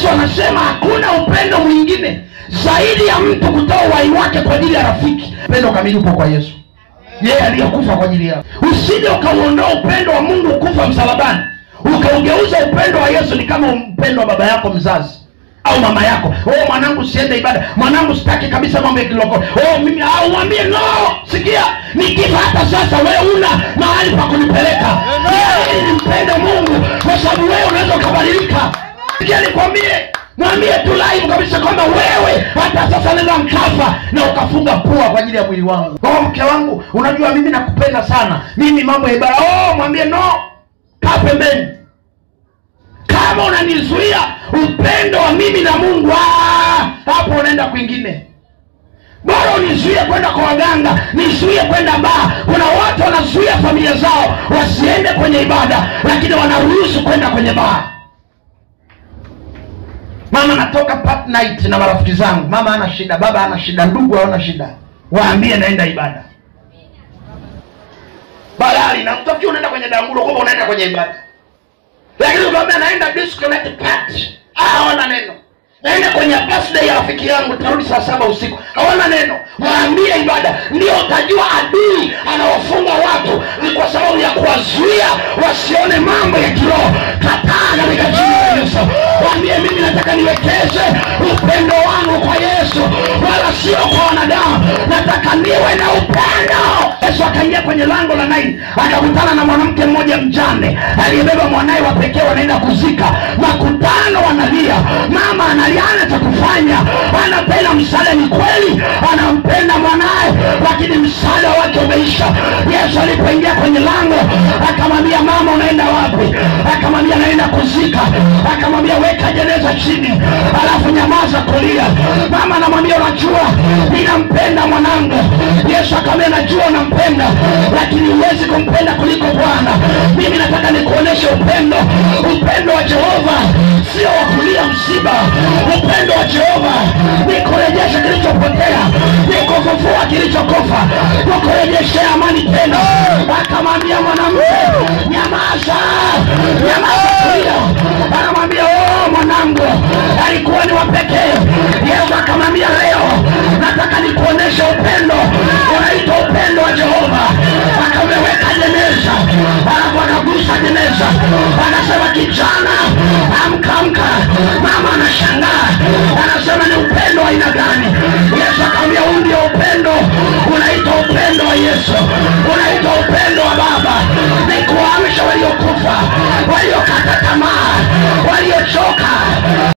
Yesu anasema hakuna upendo mwingine zaidi ya mtu kutoa uhai wake kwa ajili ya rafiki. Upendo kamili upo kwa Yesu, yeye aliyekufa kwa ajili yako. Usije ukauondoa upendo wa Mungu kufa msalabani ukaugeuza upendo wa Yesu ni kama upendo wa baba yako mzazi au mama yako. Mwanangu siende ibada, mwanangu sitaki kabisa mambo ya kiloko. Mimi au mwambie no, sikia, nikifa hata sasa wewe una mahali pa kunipeleka. Yeye nimpende Mungu kwa sababu wewe unaweza kubadilika. Sikia nikwambie, mwambie tu live kabisa kwamba wewe hata sasa naweza mkafa na ukafunga pua kwa ajili ya mwili wangu. Mke wangu, unajua mimi nakupenda sana, mimi mambo ya ibada. Mwambie no, kaa pembeni. Kama unanizuia upendo wa mimi na Mungu, hapo unaenda kwingine. Bora unizuie kwenda kwa waganga, nizuie kwenda baa. Kuna watu wanazuia familia zao wasiende kwenye ibada, lakini wanaruhusu kwenda kwenye baa. Mama natoka part night na marafiki zangu, mama hana shida, baba hana shida, ndugu hawana shida, waambie naenda ibada. Balali na mtafiki unaenda kwenye dangulo kwamba unaenda kwenye ibada. Lakini ukiambia naenda disco night party, hawana neno. Naenda kwenye birthday ya rafiki yangu, tarudi saa 7 usiku, hawana neno. Waambie ibada. Ndio utajua adui anawafunga watu ni kwa sababu ya kuwazuia wasione mambo ya kiroho. Kataa katika jina la Yesu. Waambie mimi nataka niwekeze upendo wangu kwa Yesu wala sio kwa wanadamu. Nataka niwe na upendo. Yesu akaingia kwenye lango la Naini, akakutana na mwanamke mmoja mjane aliyebeba mwanae wa pekee, wanaenda kuzika. Makutano wanalia, mama analiana cha kufanya, anapenda msaada. Ni kweli anampenda mwanae, lakini msaada wake umeisha. Yesu alipoingia kwenye lango akamwambia, mama unaenda wapi? Akamwambia naenda kuzika. Akamwambia weka jeneza chini, alafu nyamaza kulia. Mama anamwambia unajua ninampenda mwanangu. Yesu akamwambia najua unampenda, lakini huwezi kumpenda kuliko Bwana. Mimi nataka nikuoneshe upendo. Upendo wa Jehova sio wa kulia msiba. Upendo wa Jehova ni kurejesha kilichopotea, ni kufufua kilichokufa, ni kurejeshea amani tena. Akamwambia mwanamke nyamaza, nyamaza kulia. Anamwambia mwanangu alikuwa ni wa pekee. Yesu akamwambia leo nataka nikuoneshe upendo, unaitwa upendo wa Jehova. Akamweka jeneza, akagusa jeneza, anasema kijana amka amka. Mama anashangaa, anasema ni upendo wa aina gani? Yesu akamwambia huu ndio upendo, unaitwa upendo wa Yesu, unaitwa upendo wa Baba. Ni kuamsha waliokufa, waliokata tamaa,